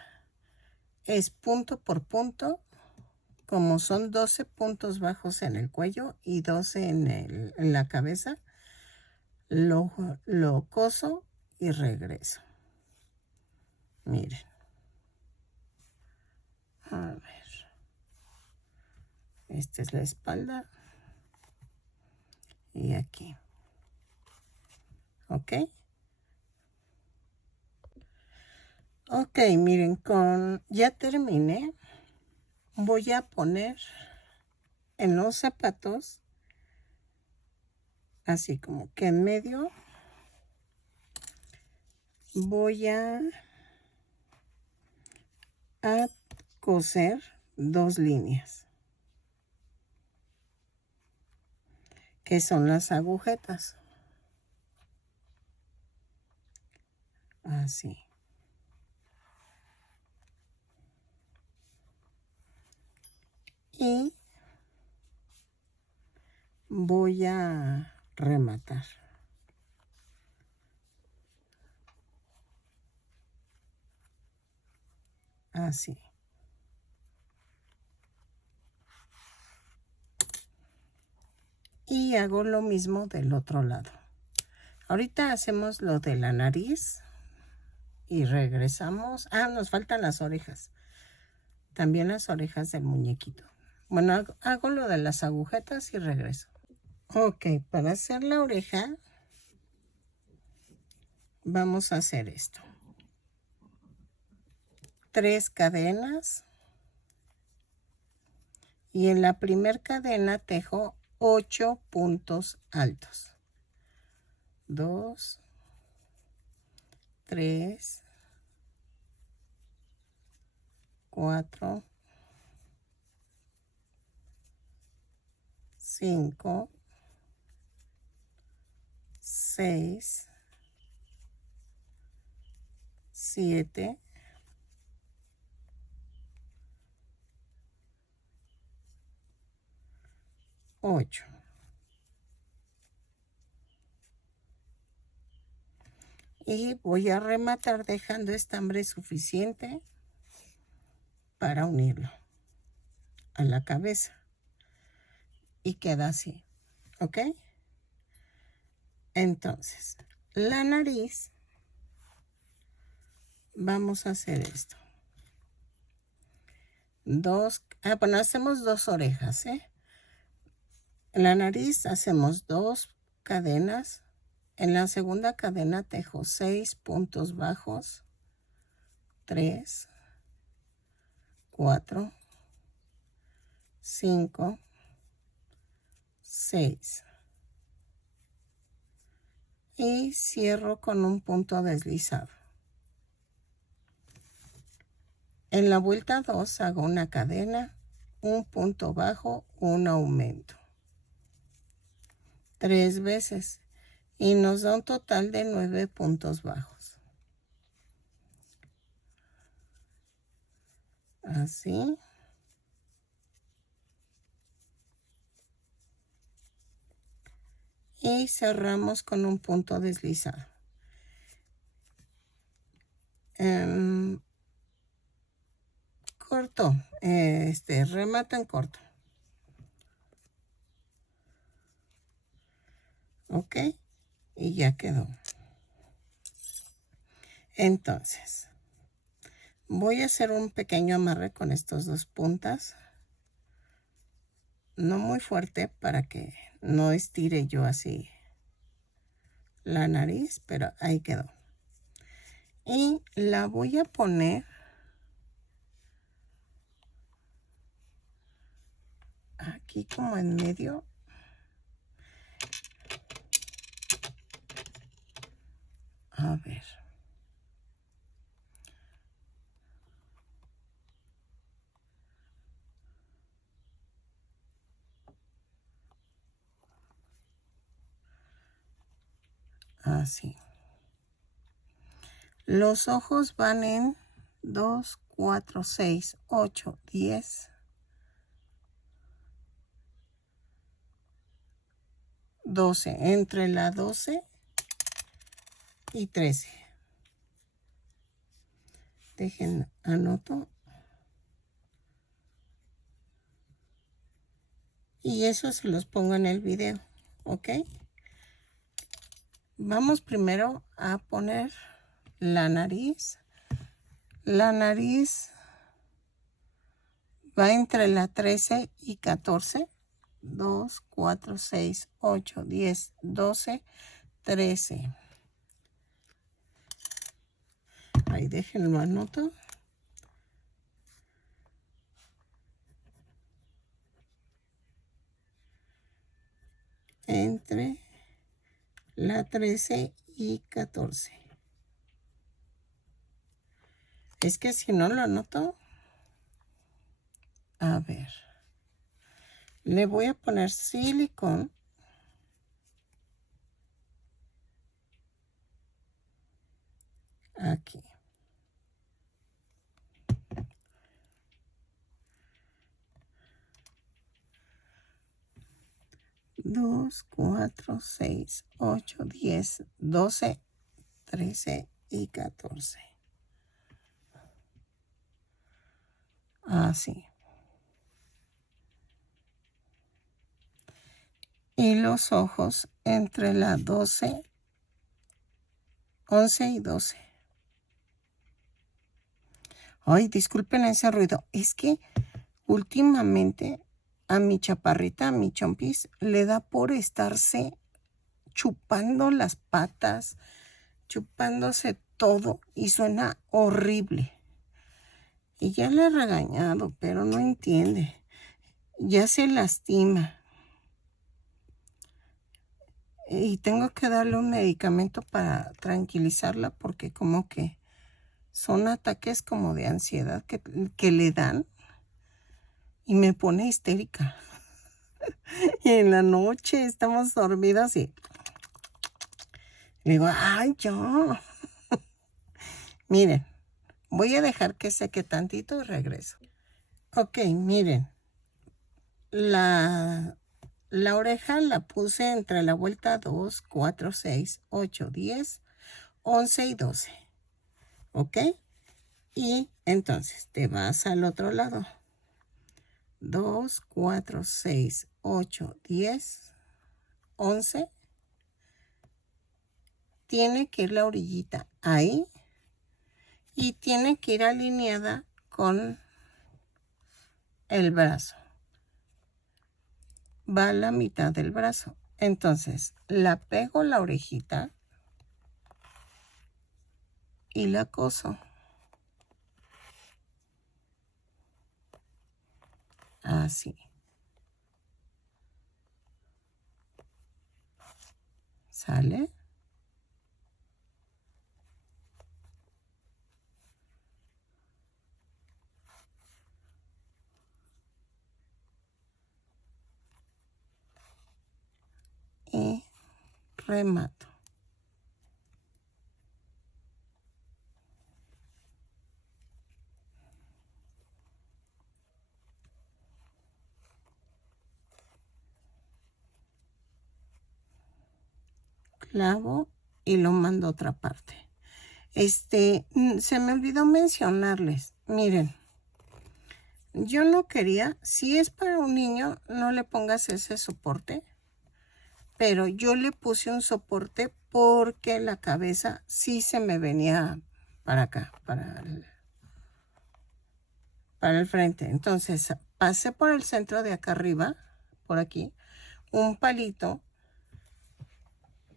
Es punto por punto, como son 12 puntos bajos en el cuello y 12 en la cabeza, lo coso y regreso. Miren. A ver. Esta es la espalda. Y aquí. ¿Ok? Ok, miren, ya terminé. Voy a poner en los zapatos, así como que en medio, voy a coser 2 líneas, que son las agujetas. Así. Y voy a rematar. Así. Y hago lo mismo del otro lado. Ahorita hacemos lo de la nariz y regresamos. Ah, nos faltan las orejas. También las orejas del muñequito. Bueno, hago lo de las agujetas y regreso. Ok, para hacer la oreja vamos a hacer esto. 3 cadenas. Y en la primera cadena tejo 8 puntos altos. 2, 3, 4, 5, 6, 7, 8. Y voy a rematar dejando estambre suficiente para unirlo a la cabeza. Y queda así, ¿ok? Entonces, la nariz, vamos a hacer esto. Bueno, hacemos 2 orejas, ¿eh? En la nariz hacemos 2 cadenas. En la segunda cadena tejo 6 puntos bajos. 3, 4, 5, 6. Y cierro con un punto deslizado. En la vuelta 2 hago una cadena, un punto bajo, un aumento. 3 veces. Y nos da un total de 9 puntos bajos. Así. Y cerramos con un punto deslizado. Corto, remato en corto. Ok, y ya quedó. Entonces, voy a hacer un pequeño amarre con estas dos puntas. No muy fuerte para que no estire yo así la nariz, pero ahí quedó. Y la voy a poner aquí como en medio. A ver. Así. Los ojos van en 2, 4, 6, 8, 10, 12. Entre la 12 y 13. Dejen, anoto. Y eso se los pongo en el video, ¿ok? Vamos primero a poner la nariz. La nariz va entre la 13 y 14. 2, 4, 6, 8, 10, 12, 13. Ahí déjenlo, anoto. Entre la 13 y 14. Es que si no lo anoto, a ver, le voy a poner silicón. Aquí. Dos, 4, 6, 8, 10, 12, 13 y 14. Así. Y los ojos entre la 12, 11 y 12. Ay, disculpen ese ruido. Es que últimamente a mi chaparrita, a mi chompis, le da por estarse chupando las patas, chupándose todo y suena horrible. Y ya le he regañado, pero no entiende. Ya se lastima. Y tengo que darle un medicamento para tranquilizarla porque como que son ataques como de ansiedad que le dan y me pone histérica. Y en la noche estamos dormidas y digo, ay, yo. Miren, voy a dejar que seque tantito y regreso. Ok, miren. La oreja la puse entre la vuelta 2, 4, 6, 8, 10, 11 y 12. ¿Ok? Y entonces te vas al otro lado. 2, 4, 6, 8, 10, 11. Tiene que ir la orillita ahí y tiene que ir alineada con el brazo. Va a la mitad del brazo. Entonces la pego la orejita y la coso. Así. ¿Sale? Y remato. Clavo y lo mando a otra parte. Se me olvidó mencionarles. Miren, yo no quería, si es para un niño, no le pongas ese soporte. Pero yo le puse un soporte porque la cabeza sí se me venía para acá, para el frente. Entonces pasé por el centro de acá arriba, por aquí, un palito,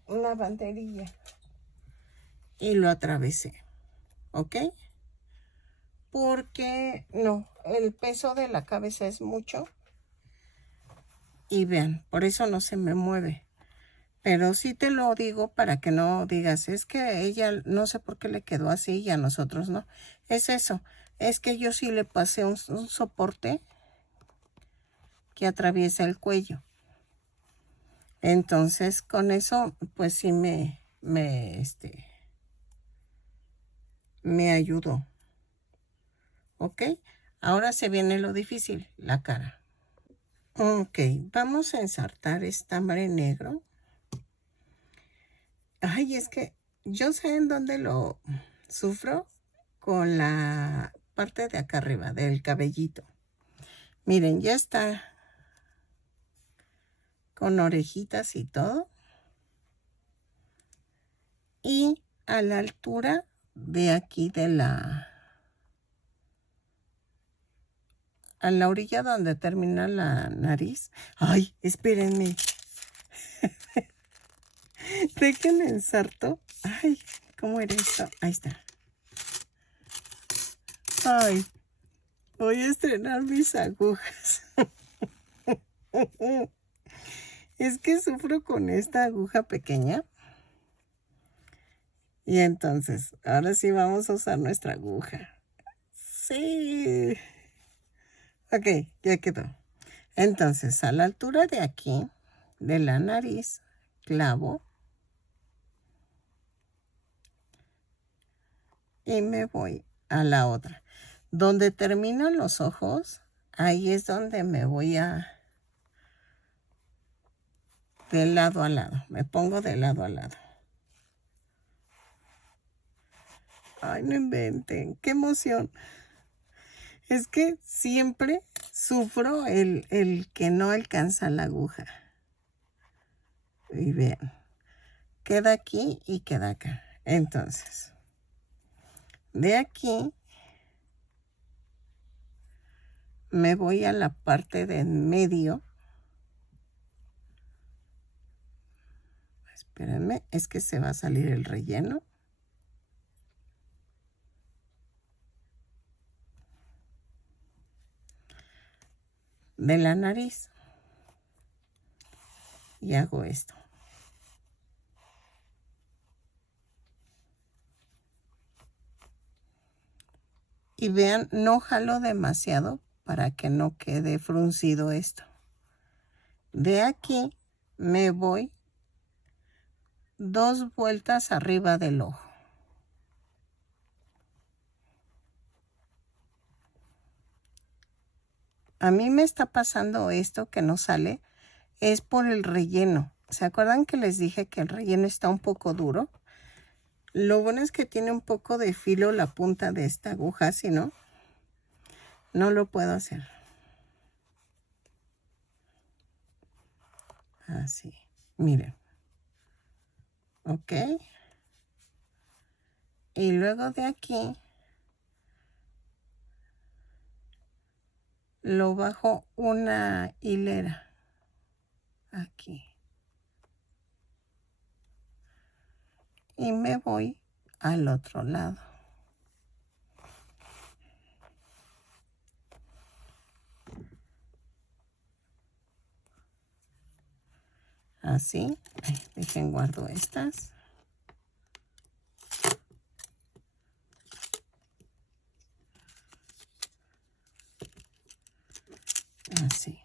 una banderilla y lo atravesé, ¿ok? Porque no, el peso de la cabeza es mucho y vean, por eso no se me mueve. Pero sí te lo digo para que no digas, es que a ella no sé por qué le quedó así y a nosotros no. Es eso, es que yo sí le pasé un soporte que atraviesa el cuello. Entonces con eso pues sí me ayudó. ¿Ok? Ahora se viene lo difícil, la cara. Ok, vamos a ensartar estambre negro. Ay, es que yo sé en dónde lo sufro, con la parte de acá arriba del cabellito. Miren, ya está con orejitas y todo. Y a la altura de aquí a la orilla donde termina la nariz. Ay, espérenme. Déjenme ensarto. Ay, ¿cómo era esto? Ahí está. Ay, voy a estrenar mis agujas. Es que sufro con esta aguja pequeña. Y entonces, ahora sí vamos a usar nuestra aguja. Sí. Ok, ya quedó. Entonces, a la altura de aquí, de la nariz, clavo. Y me voy a la otra. Donde terminan los ojos, ahí es donde me voy de lado a lado. Me pongo de lado a lado. Ay, no inventen, qué emoción. Es que siempre sufro el que no alcanza la aguja. Y vean, queda aquí y queda acá. Entonces, de aquí me voy a la parte de en medio. Espérenme, es que se va a salir el relleno. De la nariz. Y hago esto. Y vean, no jalo demasiado para que no quede fruncido esto. De aquí me voy 2 vueltas arriba del ojo. A mí me está pasando esto que no sale, es por el relleno. ¿Se acuerdan que les dije que el relleno está un poco duro? Lo bueno es que tiene un poco de filo la punta de esta aguja, si no, no lo puedo hacer. Así, miren. Ok. Y luego de aquí lo bajo una hilera. Aquí. Y me voy al otro lado. Así. Ay, dejen guardo estas. Así.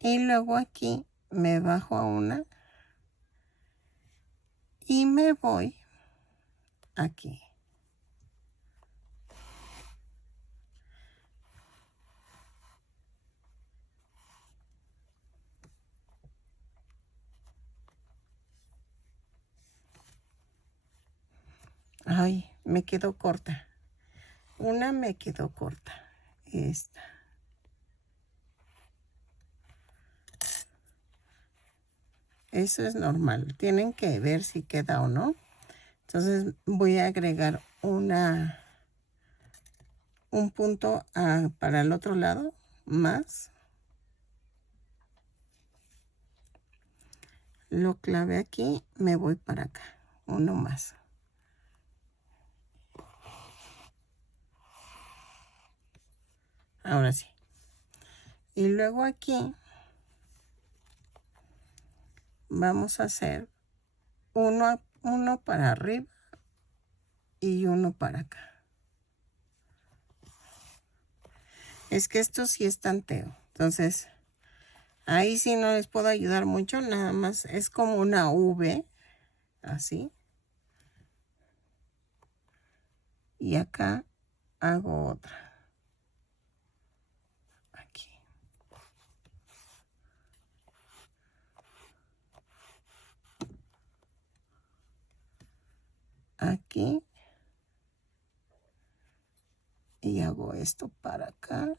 Y luego aquí me bajo a una. Y me voy aquí. Ay, me quedó corta. Una me quedó corta. Esta. Eso es normal. Tienen que ver si queda o no. Entonces voy a agregar un punto para el otro lado más. Lo clavé aquí, me voy para acá, uno más. Ahora sí. Y luego aquí vamos a hacer uno para arriba y uno para acá. Es que esto sí es tanteo, entonces ahí sí no les puedo ayudar mucho, nada más es como una V, así. Y acá hago otra. Aquí. Aquí. Y hago esto para acá.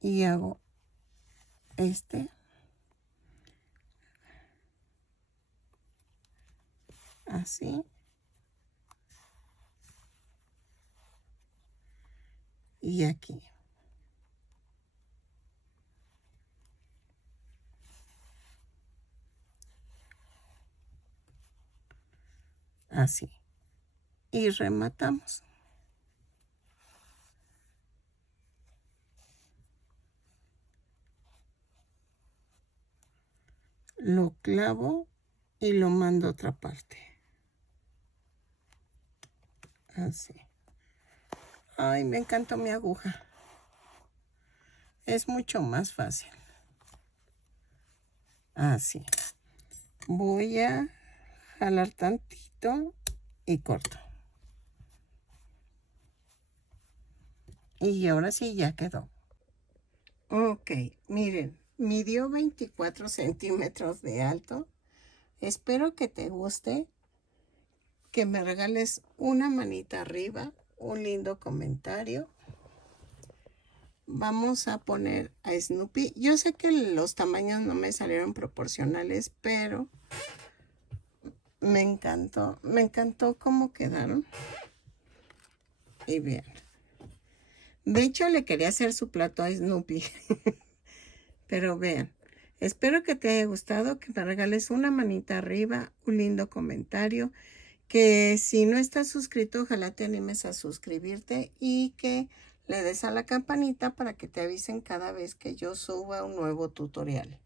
Y hago este. Así. Y aquí. Así. Y rematamos. Lo clavo y lo mando a otra parte. Así. Ay, me encantó mi aguja. Es mucho más fácil. Así. Voy a jalar tantito y corto. Y ahora sí ya quedó. Ok, miren, midió 24 centímetros de alto. Espero que te guste, que me regales una manita arriba, un lindo comentario. Vamos a poner a Snoopy. Yo sé que los tamaños no me salieron proporcionales, pero me encantó cómo quedaron. Y bien. De hecho, le quería hacer su plato a Snoopy. Pero vean, espero que te haya gustado, que me regales una manita arriba, un lindo comentario, que si no estás suscrito, ojalá te animes a suscribirte y que le des a la campanita para que te avisen cada vez que yo suba un nuevo tutorial.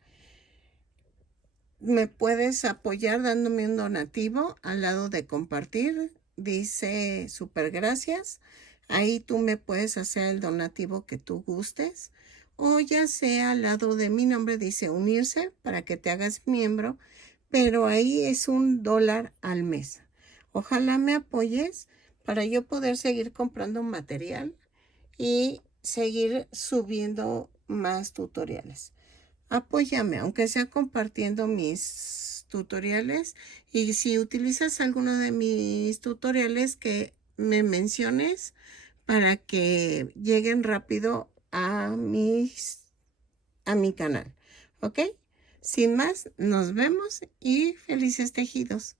Me puedes apoyar dándome un donativo al lado de compartir, dice super gracias. Ahí tú me puedes hacer el donativo que tú gustes. O ya sea al lado de mi nombre dice unirse para que te hagas miembro. Pero ahí es $1 al mes. Ojalá me apoyes para yo poder seguir comprando material y seguir subiendo más tutoriales. Apóyame, aunque sea compartiendo mis tutoriales. Y si utilizas alguno de mis tutoriales, que me menciones para que lleguen rápido a mi canal. ¿Ok? Sin más, nos vemos y felices tejidos.